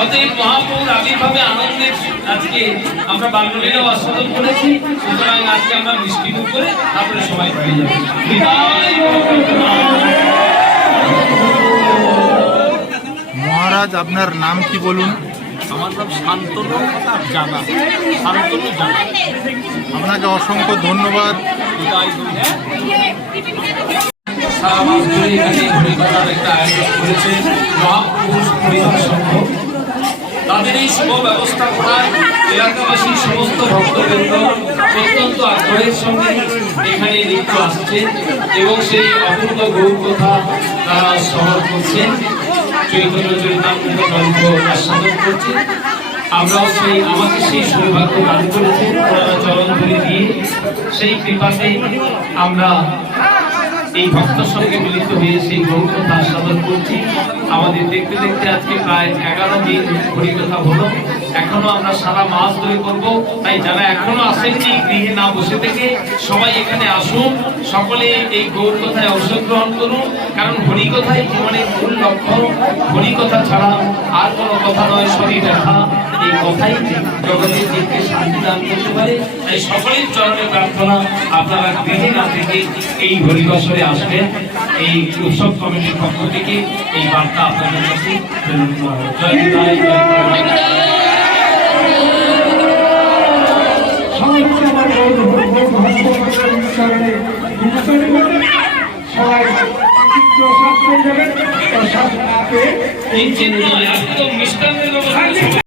অতএব মহাপ্রভুর আবির্ভাবে আনন্দের আজকে আমরা বাল্যলীলাও আস্বাদন করেছি। সুতরাং আজকে আমরা মিষ্টিমুখ করে আপনারা সবাই পেয়ে যাবেন। মহারাজ, আপনার নাম কি বলুন? আমার নাম শান্তনু জানা। শান্তনু জানা। আপনাকে অসংখ্য ধন্যবাদ। সারা মাস ধরে এখানে হরিকথার একটা আয়োজন করেছে মহাপুরুষ পরিবার সংঘ। তাদের এই শুভ ব্যবস্থাপনায় এলাকাবাসী সমস্ত ভক্তবৃন্দ অত্যন্ত আগ্রহের সঙ্গে এখানে নৃত্য আসছে এবং সেই অপূর্ব গৌর কথা তারা স্মরণ করছেন, চৈতন্য চরিতামৃত গ্রন্থ আস্বাদন করছে। আমরাও আমাকে সেই সৌভাগ্য দান করেছেন ওনারা চরণ ধরে দিয়ে, সেই কৃপাতে আমরা এই ভক্তের সঙ্গে মিলিত হয়ে সেই হরিকথা আস্বাদন করছি। আমাদের দেখতে দেখতে আজকে প্রায় 11 দিন হরিকথা হলো। এখনো আমরা সারা মাস ধরে করব। তাই যারা এখনো আসেননি গৃহে না বসে থেকে সবাই এখানে আসুন, সকলে এই গৌর কথায় অংশগ্রহণ করুন। কারণ হরিকথাই জীবনের মূল লক্ষ্য। হরিকথা ছাড়া আর কোনো কথা নয়। শরীর দেখা এই কথাই জগতের জীবকে শান্তি দান করতে পারে। তাই সকলের চরণে প্রার্থনা আপনারা গৃহে না থেকে এই হরিবসরে আসবেন। এই উৎসব কমিটির পক্ষ থেকে এই বার্তা আপনাদের কাছে প্রেরণ করা হয়। জয় বিদায়, জয় একদম মিষ্টান্নের